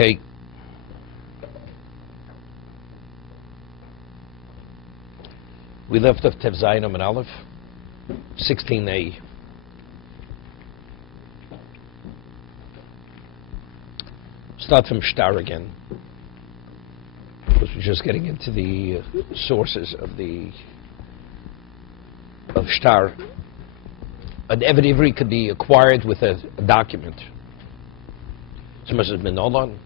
Okay. We left off Tev Zayin and Aleph, 16a. Start from Shtar again, because we're just getting into the sources of Shtar. An Eved Ivri could be acquired with a document. Someone says, Minolan.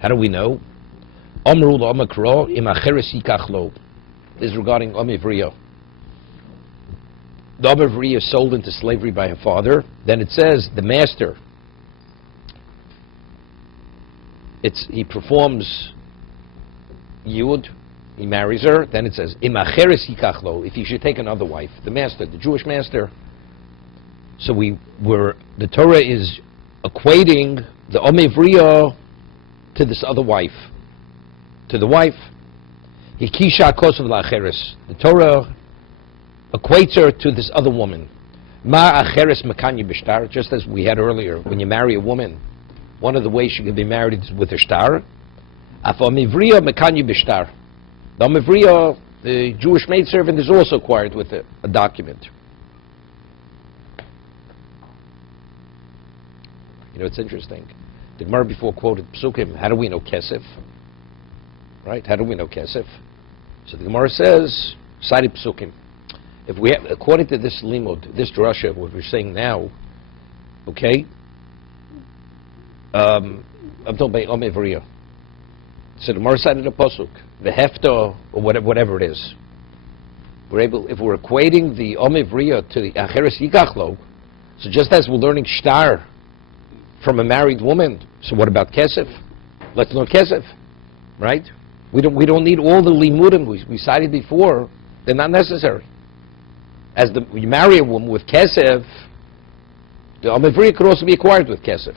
How do we know? Omru l'omakro im acheres yikach lo. This is regarding Omivriya. The Omivriya is sold into slavery by her father. Then it says the master. He performs Yud. He marries her. Then it says im acheres yikach lo. If he should take another wife, the master, the Jewish master. So the Torah is equating the Omivriya to this other wife, to the wife. Hikisha kosav la'acheres. The Torah equates her to this other woman. Ma acheres makanya b'shtar. Just as we had earlier, when you marry a woman, one of the ways she can be married is with a shtar. Af Omivriya makanya b'shtar. The Omivriya, the Jewish maidservant, is also acquired with a document. You know, it's interesting. The Gemara before quoted Psukim, how do we know Kesef? Right? How do we know Kesef? So the Gemara says, cited Psukim. If we have, according to this limud, this drasha, what we're saying now, okay, Abdul Bay Omivriya. So the Gemara cited a pasuk, the hefta, or whatever it is. If we're equating the Omivriya to the Acheres Yikachlo, so just as we're learning Shtar from a married woman, so what about Kesef? Let's learn Kesef, right? We don't need all the limudim we cited before. They're not necessary. You marry a woman with Kesef, the Omivriya could also be acquired with Kesef.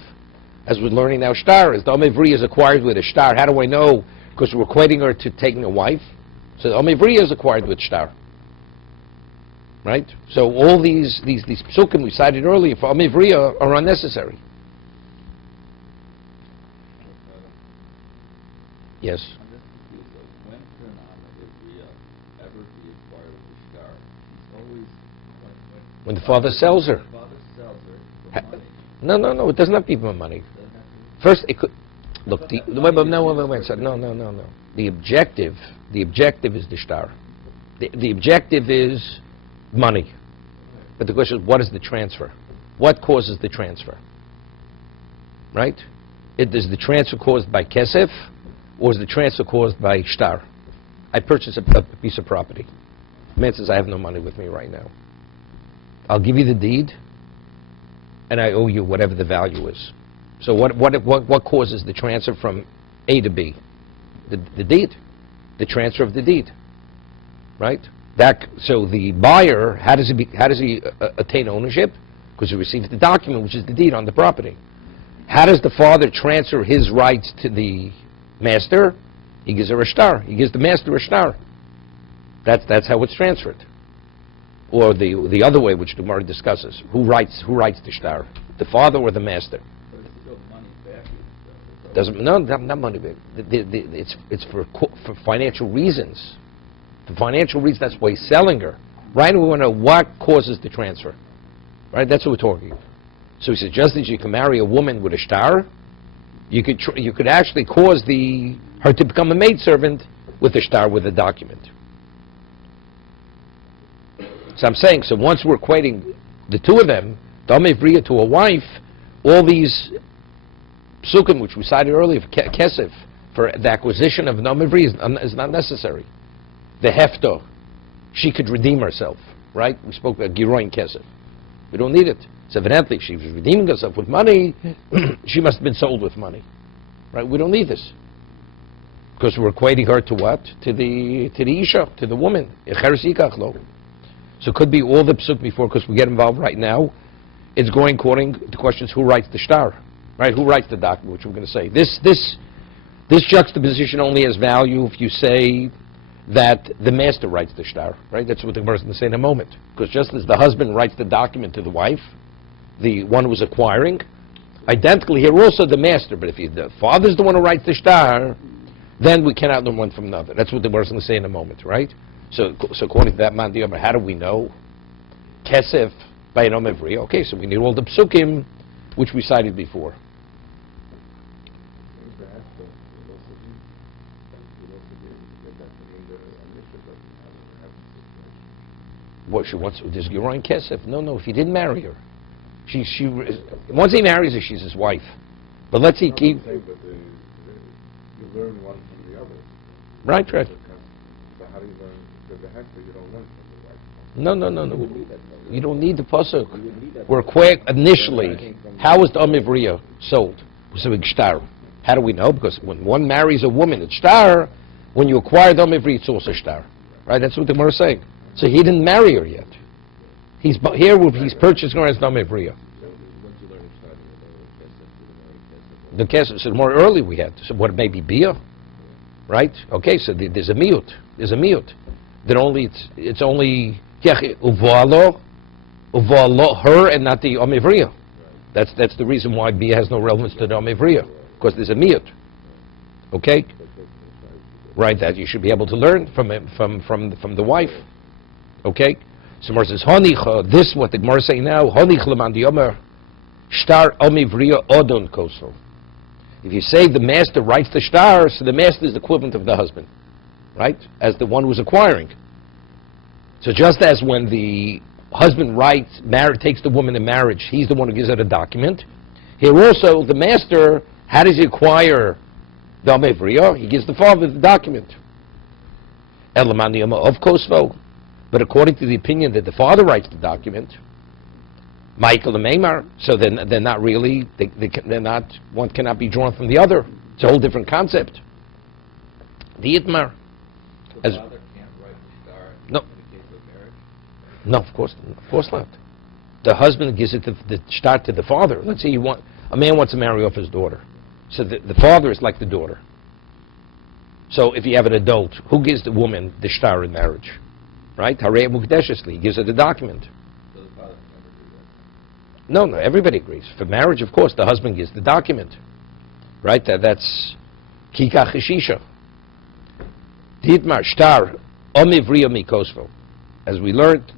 As we're learning now Shtar, as the Omivriya is acquired with a Shtar, how do I know? Because we're equating her to taking a wife. So the Omivriya is acquired with Shtar. Right? So all these psukim we cited earlier for Omivriya are unnecessary. Yes. When can an Omivriya ever be acquired with a shtar? It's always when the father sells her. The father sells her for money. No. It doesn't have to be for money. First, it could look. Wait. No. The objective is the shtar. The objective is money. But the question is, what is the transfer? What causes the transfer? Right? Is the transfer caused by kesef? Or is the transfer caused by shtar? I purchase a piece of property. The man says, I have no money with me right now. I'll give you the deed, and I owe you whatever the value is. So what causes the transfer from A to B? The deed. The transfer of the deed. Right? So the buyer, how does he attain ownership? Because he receives the document, which is the deed on the property. How does the father transfer his rights to the master? He gives her a shtar. He gives the master a shtar. That's how it's transferred. Or the other way, which the Gemara discusses, who writes the shtar, the father or the master? But it's still money back. Not money back. It's for financial reasons. For financial reasons, that's why he's selling her. Right? We want to know what causes the transfer. Right? That's what we're talking. So he says, just as you can marry a woman with a shtar, you could actually cause her to become a maidservant with a shtar, with a document. So I'm saying, so once we're equating the two of them, the Omivriya to a wife, all these psukim, which we cited earlier, for kesef, for the acquisition of an Omivriya is not necessary. The hefta, she could redeem herself, right? We spoke about giroin kesef. We don't need it. So evidently, she was redeeming herself with money. She must have been sold with money, right? We don't need this because we're equating her to what? To the isha, to the woman. So it could be all the psuk before, because we get involved right now. It's going according to questions: who writes the shtar, right? Who writes the document? Which we're going to say. This juxtaposition only has value if you say that the master writes the shtar, right? That's what the Gemara is going to say in a moment. Because just as the husband writes the document to the wife, the one who's acquiring, Identically here also the master, but if the father's the one who writes the shtar, then we cannot learn one from another. That's what the Gemara is going to say in a moment, right? So according to that man, how do we know? Kesef by an omevri. Okay, so we need all the psukim which we cited before. What she wants? Does Geron Kesef? No. If he didn't marry her, she once he marries her, she's his wife. But let's see, keep. You learn one from the other. Right. So how do you learn? Because the hester you don't learn from the wife. No. You don't need the pasuk. We're quick initially. How was the Amivriya sold? So shtar. How do we know? Because when one marries a woman, it's shtar. When you acquire the Amivriya, it's also shtar. Right? That's what the Gemara is saying. So he didn't marry her yet. He's purchasing her as the Amivriya. The kesef, so more early we had. So what, maybe bia, right? Okay, so there's a miut. Then it's only uvalo, her and not the omivriya. That's the reason why bia has no relevance to the omivriya, because there's a miut. Okay, right? That you should be able to learn from the wife. Okay, so Gemara says honich. This what the Gemara is saying now. Honich leman diyomer shtar omivriya odon koso. If you say the master writes the shtar, so the master is the equivalent of the husband, right? As the one who's acquiring. So just as when the husband takes the woman in marriage, he's the one who gives her the document. Here also, the master, how does he acquire the Amevriya? He gives the father the document. Elamaniyama of Kosvo. But according to the opinion that the father writes the document, Michael and Maimar, so they're not really, they're not, one cannot be drawn from the other. It's a whole different concept. The Itmar. The father can't write the shtar No. in the case of marriage? No, of course not. The husband gives it the shtar to the father. Let's say a man wants to marry off his daughter. So the father is like the daughter. So if you have an adult, who gives the woman the shtar in marriage? Right? Harei Mukdeshesli, he gives her the document. So the father can never do that? No, everybody agrees. For marriage, of course, the husband gives the document. Right? That's Kika Chishisha. Dietmar, shtar, omivriya mikosvo. As we learned,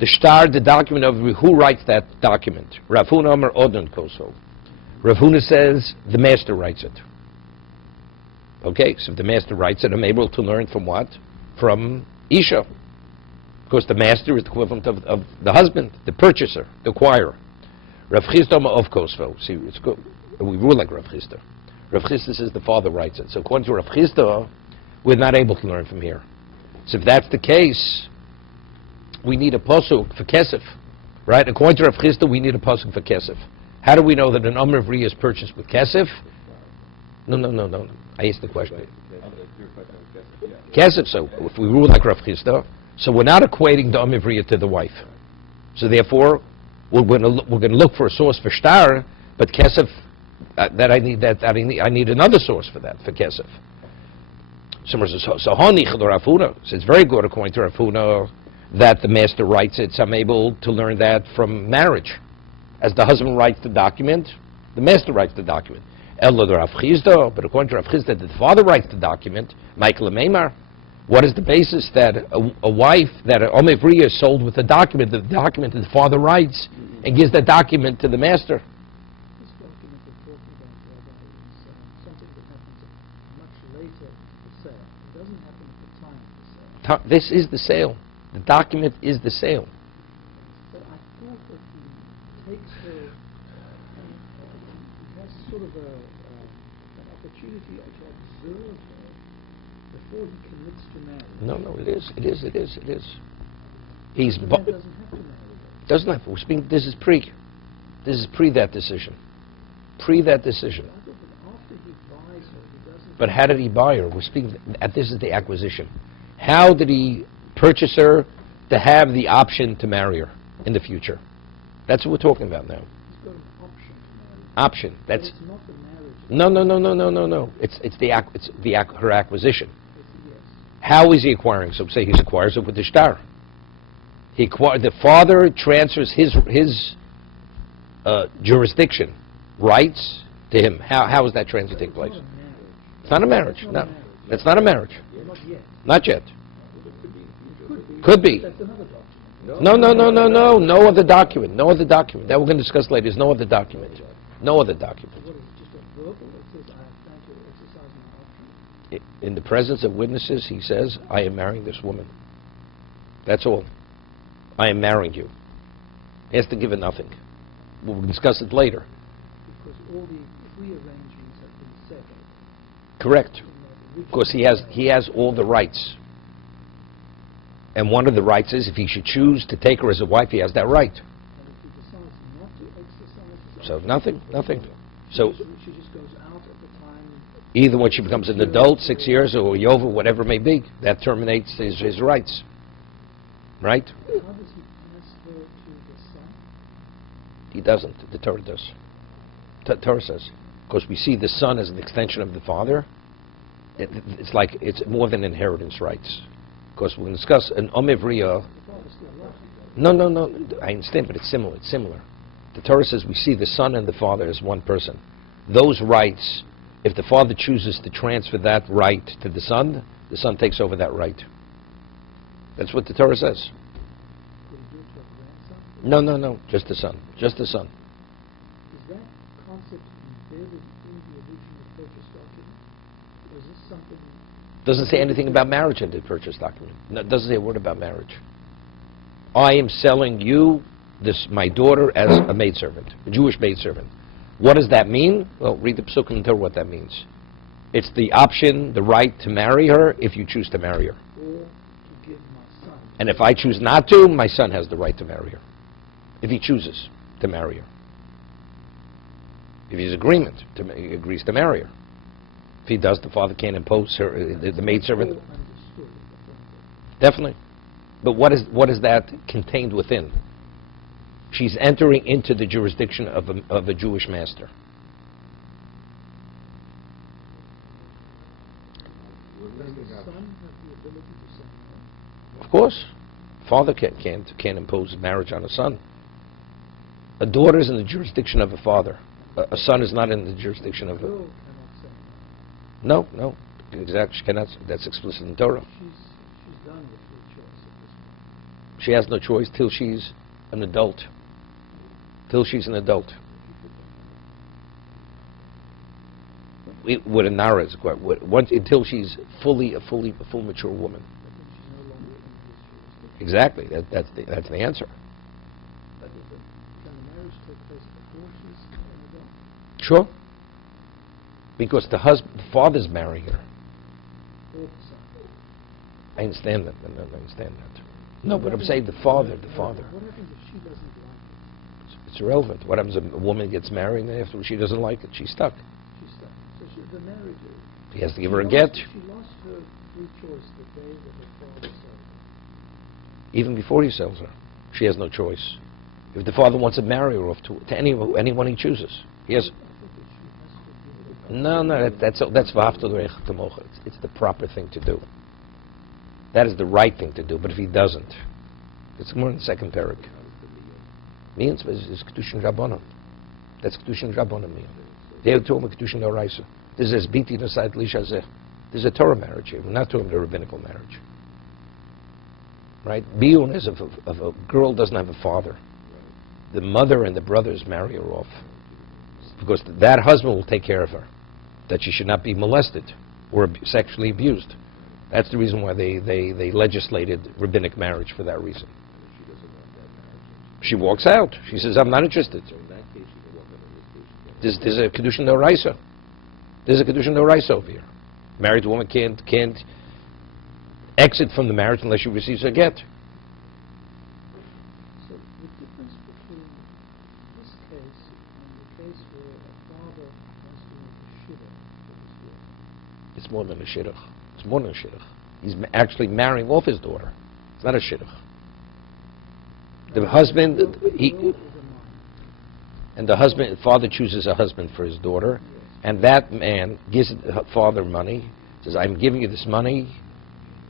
the shtar, the document of who writes that document? Rav Huna Omer Odon Koso. Rav Huna says the master writes it. Okay, so if the master writes it, I'm able to learn from what? From Isha. Because the master is the equivalent of the husband, the purchaser, the acquirer. Rav Chisda of Kosvo. See, it's good. We rule like Rav Chisda. Rav Chisda says the father writes it. So according to Rav Chisda, we're not able to learn from here. So if that's the case, we need a pasuk for kesef, right? According to Rav Chisda, we need a pasuk for kesef. How do we know that an Amr Vri is purchased with kesef? No. I asked the question. Kesef. So if we rule like Rav Chisda, so we're not equating the Amr Vri to the wife. So therefore, we're going to look for a source for shtar, but kesef I need another source for that for kesef. So Rav Huna says it's very good according to Rav Huna that the master writes it. So I'm able to learn that from marriage. As the husband writes the document, the master writes the document. Rav Chisda, but according to Rav Chisda, the father writes the document. Michael Meimar, what is the basis that a wife, that an Omevriya is sold with the document that the father writes and gives that document to the master? This document we're talking about, Rabbi, is something that happens much later in the sale. It doesn't happen at the time of the sale. This is the sale. The document is the sale. But I thought that he takes her, he has sort of an opportunity to observe her before he commits to marry. No, it is. He's The man doesn't have to marry her. doesn't have. We're speaking. This is pre that decision. Pre that decision. I thought that after he buys her, he doesn't. But how did he buy her? We're speaking. This is the acquisition. How did he purchase her to have the option to marry her in the future? That's what we're talking about now. He's got an option to marry. Option. But That's it's not the marriage. no. It's her acquisition. Yes. How is he acquiring? So say he acquires it with the shtar. The father transfers his jurisdiction rights to him. How is that transfer take place? It's not a marriage. No, it's not a marriage. Not yet. Not yet. It Could be. That's another document. No. No other document. No other document. That we're going to discuss later. There's no other document. No other document. So what is it? Just a verbal? It says, I thank you for exercising my option. In the presence of witnesses, he says, I am marrying this woman. That's all. I am marrying you. He has to give her nothing. We'll discuss it later. Because all the rearrangings have been settled. Correct. In Of course, he has all the rights. And one of the rights is if he should choose to take her as a wife, he has that right. And if he decides not to exercise his So option, nothing. So she just goes out at the time. either when she becomes an adult, 6 years, or Yova, whatever it may be, that terminates his rights. Right? How does he pass her to the son? He doesn't. The Torah does. Torah says. Because we see the son as an extension of the father. It's more than inheritance rights. Because we're going to discuss an Omivriya. The father still loves No. him. I understand, but it's similar. The Torah says we see the son and the father as one person. Those rights, if the father chooses to transfer that right to the son takes over that right. That's what the Torah says. Could he do it to a grandson? No. Just the son. Just the son. Is that concept embedded in the original purchase document? Or is this something... Doesn't say anything about marriage in the purchase document. No, it doesn't say a word about marriage. I am selling you my daughter as a maidservant, a Jewish maidservant. What does that mean? Well, read the Psukim and tell what that means. It's the option, the right to marry her if you choose to marry her. Or to give my son... And if I choose not to, my son has the right to marry her. If he chooses to marry her. If he's he agrees to marry her. If he does, the father can't impose her, the maidservant. All understood at the front end. Definitely. But what is that contained within? She's entering into the jurisdiction of a Jewish master. Does the son have the ability to say no? Of course. Father can't impose marriage on a son. A daughter is in the jurisdiction of a father. A son is not in the jurisdiction of a... Girl cannot say no. No. Exactly. She cannot. That's explicit in Torah. She's done with her choice at this point. She has no choice till she's an adult. With a Nara, until she's a full mature woman. But then she's no longer in his jurisdiction. Exactly. That's the answer. But can the marriage take place before she's an adult? Sure. Because the father's marrying her. Or the son? I understand that. I understand that. No, but I'm saying the father. What happens if she doesn't like it? It's irrelevant. What happens if a woman gets married and after she doesn't like it? She's stuck. She's stuck. So the marriage... He has to give her a get. She lost her free choice the day that her father sold her. Even before he sells her. She has no choice. If the father wants to marry her off to anyone he chooses. Yes. I think that she has to give it up. No, that's v'aftal t'mocha. It's the proper thing to do. That is the right thing to do. But if he doesn't, it's more in the second parak. Means is kiddushin rabbanon. That's kiddushin rabbanon mean. They're talking about kiddushin oraisa. This is biti nasayt lishazeh. This is a Torah marriage here. We're not talking about a rabbinical marriage. Right? Biyun is if a girl doesn't have a father. The mother and the brothers marry her off. Because that husband will take care of her. That she should not be molested or sexually abused. That's the reason why they legislated rabbinic marriage for that reason. She doesn't want that marriage. She walks out. She says, I'm not interested. So in that case, she can walk out. In this case, There's a kiddushin d'oraisa. There's a kiddushin d'oraisa over here. Married woman can't exit from the marriage unless she receives a get. So the difference between this case and the case where a father wants to make a shidduch for his daughter. It's more than a shidduch. It's more than a shidduch. He's actually marrying off his daughter. It's not a shidduch. The husband, the father chooses a husband for his daughter, and that man gives the father money, says, I'm giving you this money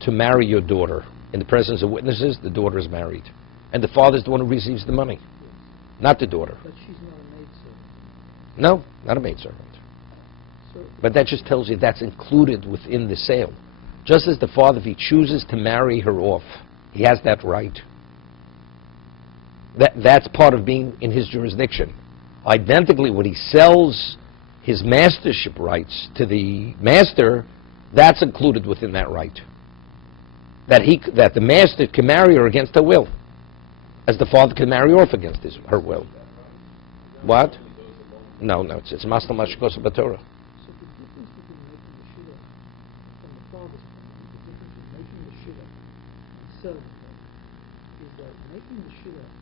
to marry your daughter. In the presence of witnesses, the daughter is married. And the father is the one who receives the money, not the daughter. But she's not a maidservant. No, not a maidservant. So, But that just tells you that's included within the sale. Just as the father, if he chooses to marry her off, he has that right. That's part of being in his jurisdiction. Identically, when he sells his mastership rights to the master, that's included within that right. That the master can marry her against her will, as the father can marry off against her will. What? No, it's Masna Mashkos Batorah. so the difference between making the shidduch from the father's point of view, the difference between making the shidduch and selling her, is that making the shidduch,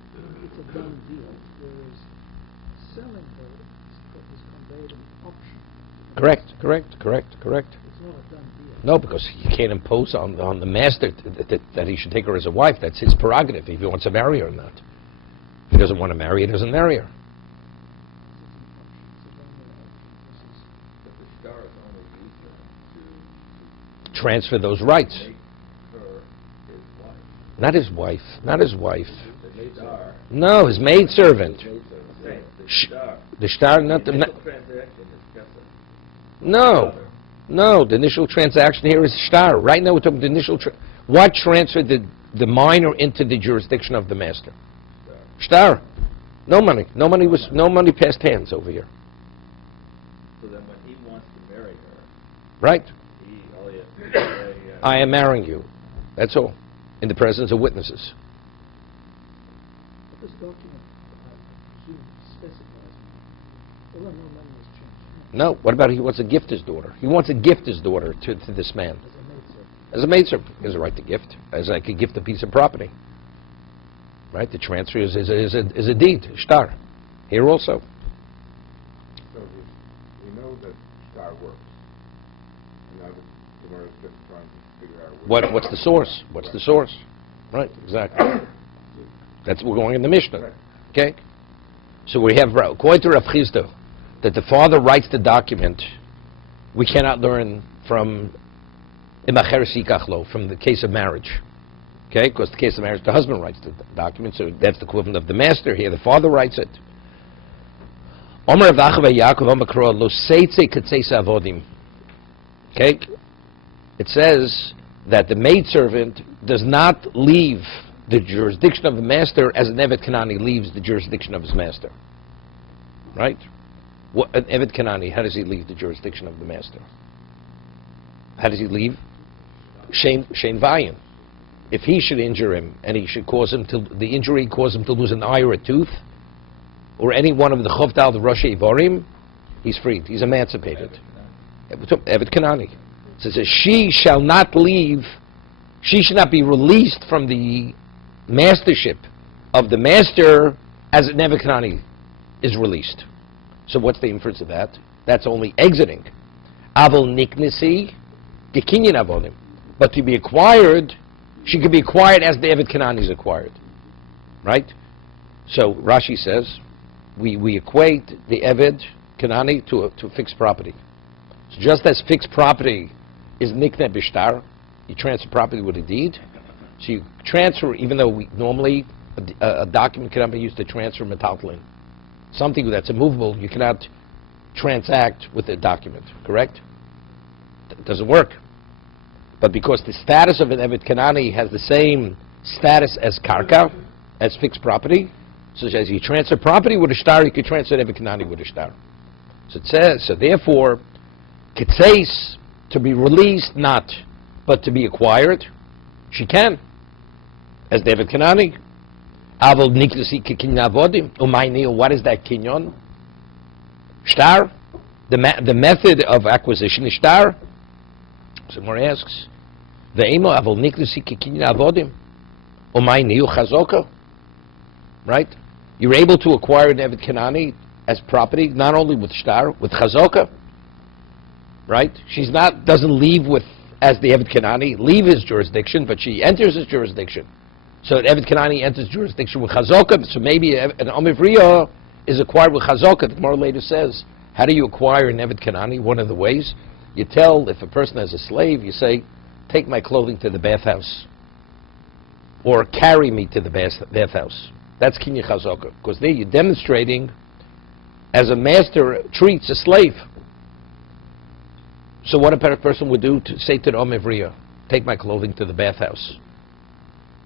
it's a done deal, whereas selling her is conveyed an option. Correct. It's not a done deal. No, because he can't impose on the master that he should take her as a wife. That's his prerogative, if he wants to marry her or not. If he doesn't want to marry her, he doesn't marry her. But the star is only used to Transfer those rights. make her his wife. Not his wife. The star. No, his maidservant. The Sh- star. The star, not the... Initial transaction is Kesef. No, the initial transaction here is shtar. Right now we're talking the initial... what transferred the minor into the jurisdiction of the master? Star. Shtar. No money passed hands over here. So then when he wants to marry her, Right? all he has to do is say, I am marrying you. That's all. In the presence of witnesses. But this document, I presume, specifies, although no money has changed, No. What about he wants to gift his daughter? He wants to gift his daughter to this man. as a maidservant. As a maidservant, he has a right to gift. As I could gift a piece of property. Right? The transfer is a deed, shtar. Here also. So we know that star works. And now the Gemara is just trying to figure out What's the source? What's the source? Right, exactly. That's we're going in the Mishnah. Right. Okay? So we have, according to Rav Chisda, that the father writes the document. We cannot learn from Imacher Sikachlo, from the case of marriage. Okay? Because the case of marriage, the husband writes the document, so that's the equivalent of the master. Here, the father writes it. Omer Rav Achava Yaakov Omer Kro Lo Seitze Ketzeis Avodim. Okay? It says that the maidservant does not leave the jurisdiction of the master as an Evet Kanani leaves the jurisdiction of his master. Right? An Evet Kanani, how does he leave the jurisdiction of the master? How does he leave? Shein Vayin. If he should injure him and he should cause him to, the injury cause him to lose an eye or a tooth, or any one of the Chovdal, the Rosh Ivorim, he's freed. He's emancipated. Evet Kanani. So it says, she shall not leave, she should not be released from the mastership of the master as an Evet Kanani is released. So what's the inference of that? That's only exiting. Avol niknisi, gekinyan avodim. But to be acquired, she could be acquired as the Evet Kanani is acquired. Right? So Rashi says, we equate the Evet Kanani to fixed property. So just as fixed property is nikne bishtar, you transfer property with a deed. So you transfer, even though normally a document cannot be used to transfer metaltlin. Something that's immovable, you cannot transact with a document, correct? It doesn't work. But because the status of an Evet Kanani has the same status as karka, as fixed property, so as you transfer property with a shtar, you could transfer an Evet Kanani with a shtar. So it says, so therefore, ketzeis, to be released, not, but to be acquired, she can, as the Evet Kanani. Avol niknasi kikinyan avodim, umayni, what is that kinyon? Shtar, the method of acquisition is shtar. Someone asks, ve'emo avol niknasi kikinyan avodim, umayni chazoko. Right? You're able to acquire an Evet Kanani as property, not only with shtar, with chazoka. Right? She's not, doesn't leave with, as the Evet Kanani, leave his jurisdiction, but she enters his jurisdiction. So an Evet Kanani enters jurisdiction with chazoka, so maybe an Omivriya is acquired with chazoka. The Gemara later says, how do you acquire an Evet Kanani? One of the ways, you tell, if a person has a slave, you say, take my clothing to the bathhouse, or carry me to the bathhouse. That's kinyan chazoka, because there you're demonstrating as a master treats a slave. So what a person would do to say to the Omivriya, take my clothing to the bathhouse.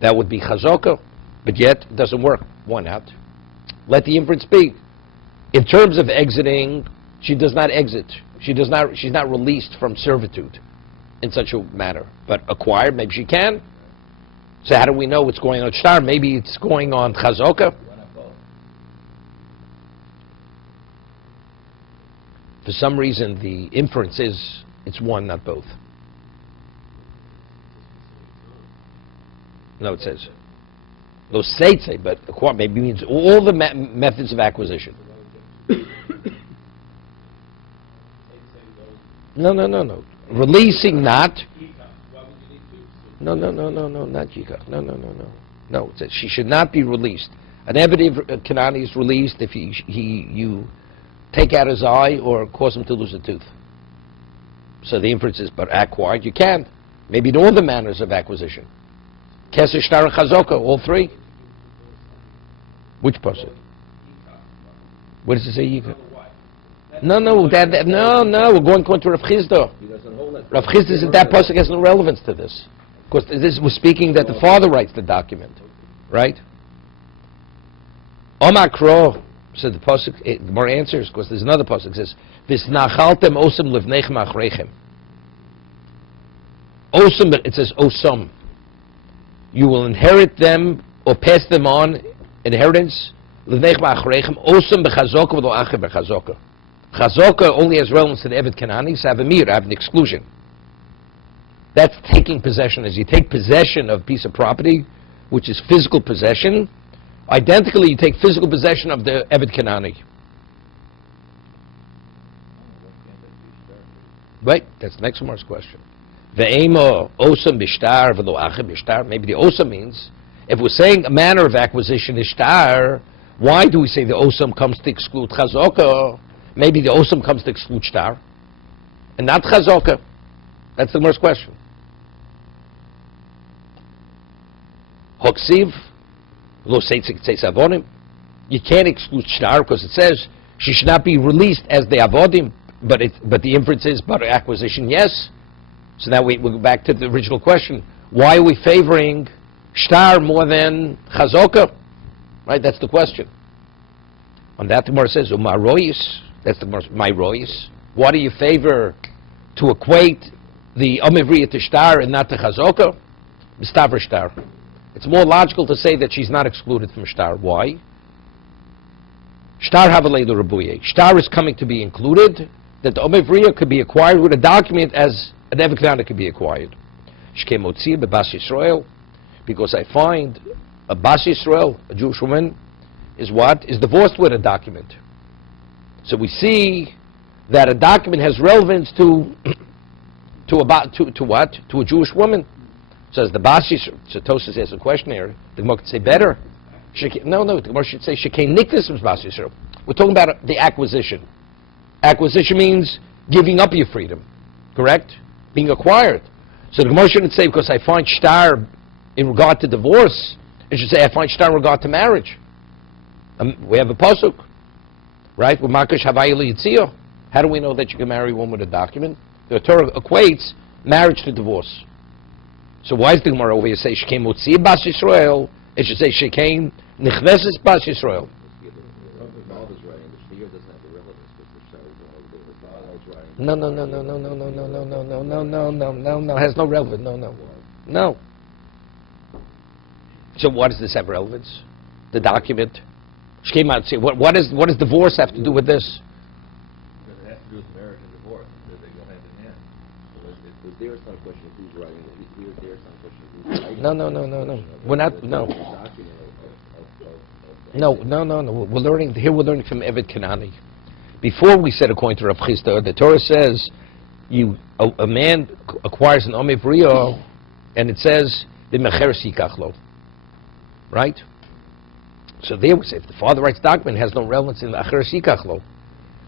That would be chazaka, but yet it doesn't work. Why not? Let the inference be. In terms of exiting, she does not exit. She's not released from servitude in such a manner. But acquired, maybe she can. So how do we know what's going on shtar? Maybe it's going on chazaka. For some reason, the inference is it's one, not both. No, it says. No, say, but acquire maybe means all the methods of acquisition. No. Releasing not. No, not Jika. No, it says she should not be released. An Eved Kanani is released if you take out his eye or cause him to lose a tooth. So the inference is, but acquired, you can. Maybe in all the manners of acquisition. Keser, Shtar, and Chazaka, all three. Which person? What does it say, Yika? No, we're going to Rav Chizda. Rav Chizda said that pasuk has no relevance to this. Because this was speaking that the father writes the document. Right? Omakro, said the pasuk, more answers, because there's another pasuk that says, Visnachaltem osam livnechem achrechem. Osam, it says osam. You will inherit them or pass them on, inheritance, livnechem achrechem, osam bechazoka v'lo acher bechazoka. Chazoka only has relevance to the Eved Kanani, so I have a mir, I have an exclusion. That's taking possession. As you take possession of a piece of property, which is physical possession, identically you take physical possession of the Eved Kanani. Right, that's the next Gemara's question. Ve'ema osam bishtar v'lo acher bishtar. Maybe the osam means, if we're saying a manner of acquisition is shtar, why do we say the osam comes to exclude chazoka? Maybe the osam comes to exclude shtar, and not chazoka. That's the Gemara's question. Hoksiv lo seitzik avodim. You can't exclude shtar because it says she should not be released as the avodim. But the inference is but acquisition, yes. So now we go back to the original question. Why are we favoring shtar more than chazoka? Right, that's the question. On that the Gemara says, umaroyis. That's the Gemara, my royis. Why do you favor to equate the omivriya to shtar and not to chazoka? Mistavra shtar. It's more logical to say that she's not excluded from shtar. Why? Shtar havalei l'rabuye. Shtar is coming to be included, that the omivriya could be acquired with a document as an Eved Kanani could be acquired. Shkei motzir bebas Yisrael, because I find a bas Yisrael, a Jewish woman, is what? Is divorced with a document. So we see that a document has relevance to what? To a Jewish woman. So as the bas Yisrael, so Tosas asks a question here, the Gemara could say better. The Gemara should say Shekei Nikdas bas Yisrael. We're talking about the acquisition. Acquisition means giving up your freedom, correct? Being acquired. So the Gemara shouldn't say because I find shtar in regard to divorce. It should say I find shtar in regard to marriage. We have a pasuk, right? With Makash Havayil Yitzio. How do we know that you can marry one with a document? The Torah equates marriage to divorce. So why is the Gemara over here say Shekei Motzi Bas Yisrael? It should say Shekei Nichneses Bas Yisrael. No. Has no relevance. No. So what does this have relevance? The document. What does divorce have to do with this? Because it has to do with marriage and divorce. They go hand in hand. So there's some question of who's writing it. There's some question of who's writing it. No. We're not. No. We're learning from Eved Kanani. Before we said according to Rav Chizda, the Torah says a man acquires an omivriya, and it says b'mecheres yikachlo. Right? So there we say if the father writes document, it has no relevance in the acheres yikachlo.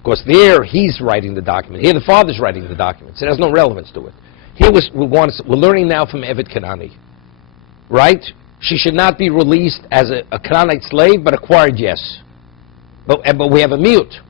Because there he's writing the document. Here the father's writing the document. So it has no relevance to it. Here we're learning now from Eved Kanani. Right? She should not be released as a Canaanite slave, but acquired, yes. But we have a mute.